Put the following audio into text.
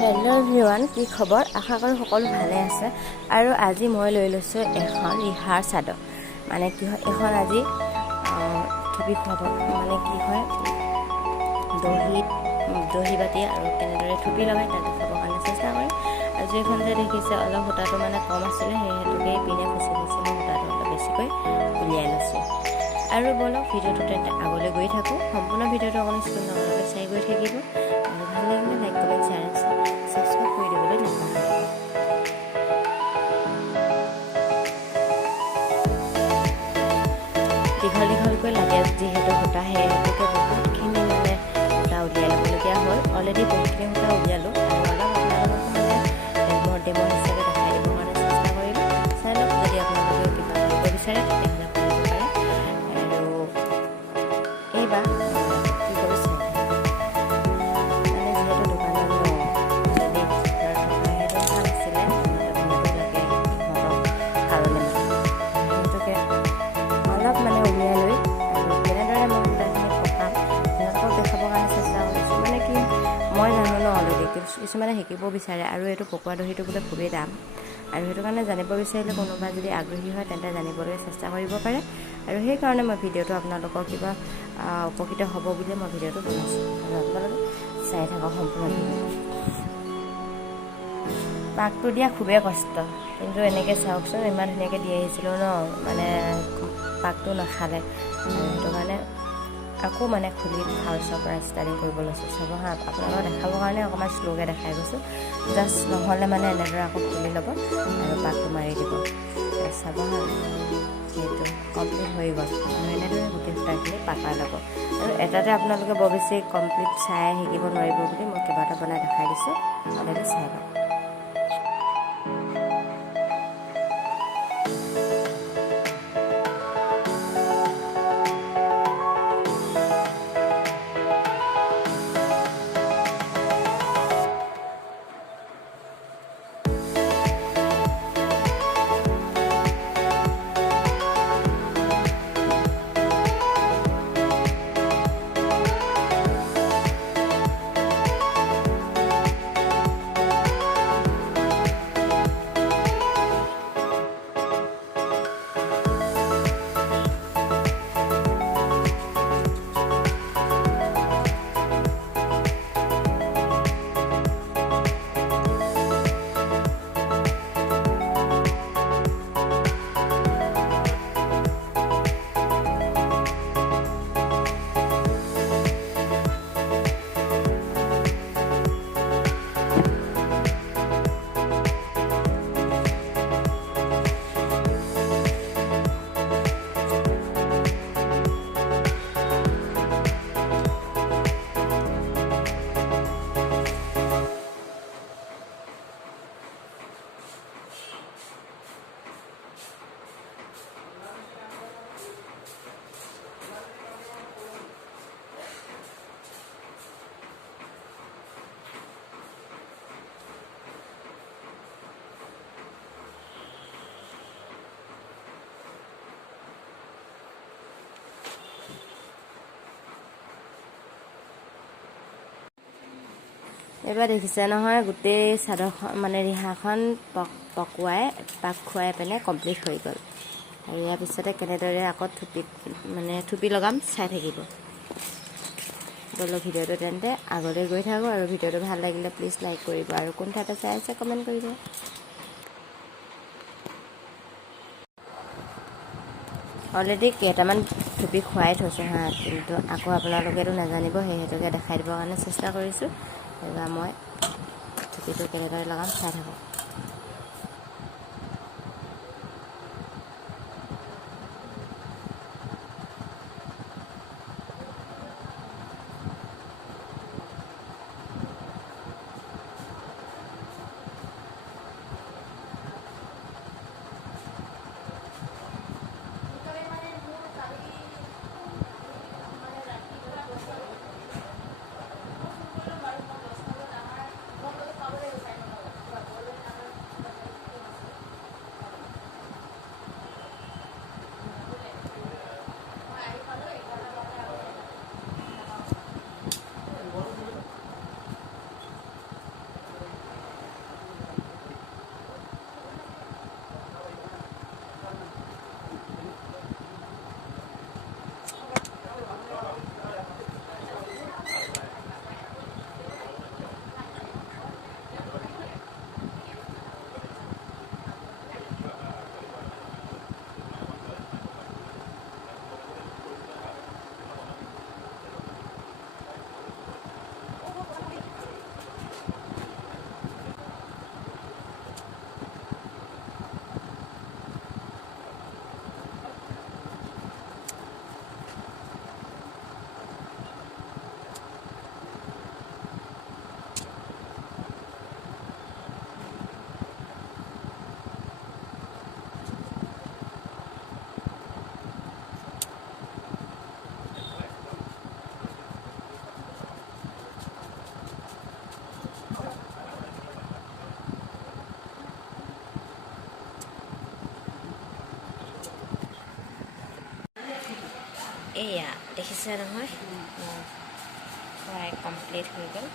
Hello' everyone, কি খবৰ? আশা কৰোঁ সকলো ভালে আছে। আৰু আজি মই লৈ লৈছোঁ এখন ৰিহাৰ চাদৰ। মানে কি হয়, এখন আজি থুপি খুৱাব, মানে কি হয়, দহি বাতি আৰু কেনেদৰে থুপি লগাই তাক দেখাবৰ কাৰণে চেষ্টা কৰিম। আজি এখন যে দেখিছে, অলপ সূতাটো মানে কম আছিলে, সেইটোকে পিনে খুচি মই সূতাটো অলপ বেছিকৈ উলিয়াই লৈছোঁ। আৰু বলক ভিডিঅ'টো তেন্তে আগলৈ গৈ থাকোঁ। সম্পূৰ্ণ ভিডিঅ'টো অকণমান স্কিপ নকৰাকৈ চাই গৈ থাকিব। আৰু ভাল লাগিলে লাইক কমেণ্ট শ্বেয়াৰ ছাবস্ক্ৰাইব কৰি দিবলৈ নাপাহৰিব। দীঘলকৈ লাগে যিহেতু সূতা, সেইহেতুকে বহুতখিনি মানে সূতা উলিয়াই ল'বলগীয়া হ'ল। অলৰেডি বহুতখিনি সূতা উলিয়ালোঁ আৰু অলপ আপোনালোকক মানে ডেমো হিচাপে দেখাই দিবৰ কাৰণে চেষ্টা কৰিলোঁ। চাই লওক, যদি আপোনালোকে কিবা কৰিব বিচাৰে তেতিয়াহ'লে কৰিব পাৰে। আৰু এইবাৰ কি কৰিছে, মানে যিহেতু দোকানত যদি থকা সেইটো ভাল আছিলে, ভণ্টো লাগে সিহঁতক কাৰণে সেইটোকে অলপ মানে উলিয়াই লৈ আৰু কেনেদৰে মই সূতাখিনি পকাম সিহঁতক দেখাবৰ কাৰণে চেষ্টা কৰিছোঁ। মানে কি, মই জানো ন অলৰেডি, কিছুমানে শিকিব বিচাৰে আৰু এইটো পকোৱা দহিটো বোলে খুবেই দাম। আৰু সেইটো কাৰণে জানিব বিচাৰিলে কোনোবা যদি আগ্ৰহী হয় তেন্তে জানিবলৈ চেষ্টা কৰিব পাৰে। আৰু সেইকাৰণে মই ভিডিঅ'টো আপোনালোকৰ কিবা উপকৃত হ'ব বুলি মই ভিডিঅ'টো বনাইছোঁ। আৰু আপোনালোকে চাই থাকক সম্পূৰ্ণ ভিডিঅ'টো। পাকটো দিয়া খুবেই কষ্ট, কিন্তু এনেকৈ চাওকচোন, ইমান ধুনীয়াকৈ দি আহিছিলোঁ ন, মানে পাকটো নাখালে। আৰু সেইটো কাৰণে আকৌ মানে খুলি ফাৰ্ষ্টৰ পৰা ষ্টাৰ্টিং কৰিব লৈছোঁ। চাব হা, আপোনালোকক দেখাবৰ কাৰণে অকণমান শ্ল'কৈ দেখাই গৈছোঁ। জাষ্ট নহ'লে মানে এনেদৰে আকৌ খুলি ল'ব আৰু পাকটো মাৰি দিব। চাব হা, সেইটো কমপ্লিট হৈ গ'ল। আৰু এনেদৰে গোটেই সূতাখিনি পাকাই ল'ব। আৰু এটাতে আপোনালোকে বৰ বেছি কমপ্লিট চাই শিকিব নোৱাৰিব বুলি মই কেইবাটা বনাই দেখাই দিছোঁ, অলৰেডি চাই লওক। এইবাৰ দেখিছে নহয়, গোটেই চাদৰখন মানে ৰিহাখন পকুৱাই পাক খুৱাই পিনে কমপ্লিট হৈ গ'ল। আৰু ইয়াৰ পিছতে কেনেদৰে আকৌ থুপি লগাম চাই থাকিব। বলক ভিডিঅ'টো তেন্তে আগলৈ গৈ থাকোঁ। আৰু ভিডিঅ'টো ভাল লাগিলে প্লিজ লাইক কৰিব, আৰু কোন ঠাইতে চাই আছে কমেণ্ট কৰিব। অলৰেডি কেইটামান থুপি খুৱাই থৈছোঁ হা, কিন্তু আকৌ আপোনালোকেতো নাজানিব, সেইহেতুকে দেখাই দিবৰ কাৰণে চেষ্টা কৰিছোঁ। এইবাৰ মই থুপিটো কেনেদৰে লগাম চাই থাকক। এইয়া দেখিছে নহয় প্ৰায় কমপ্লিট হৈ গ'ল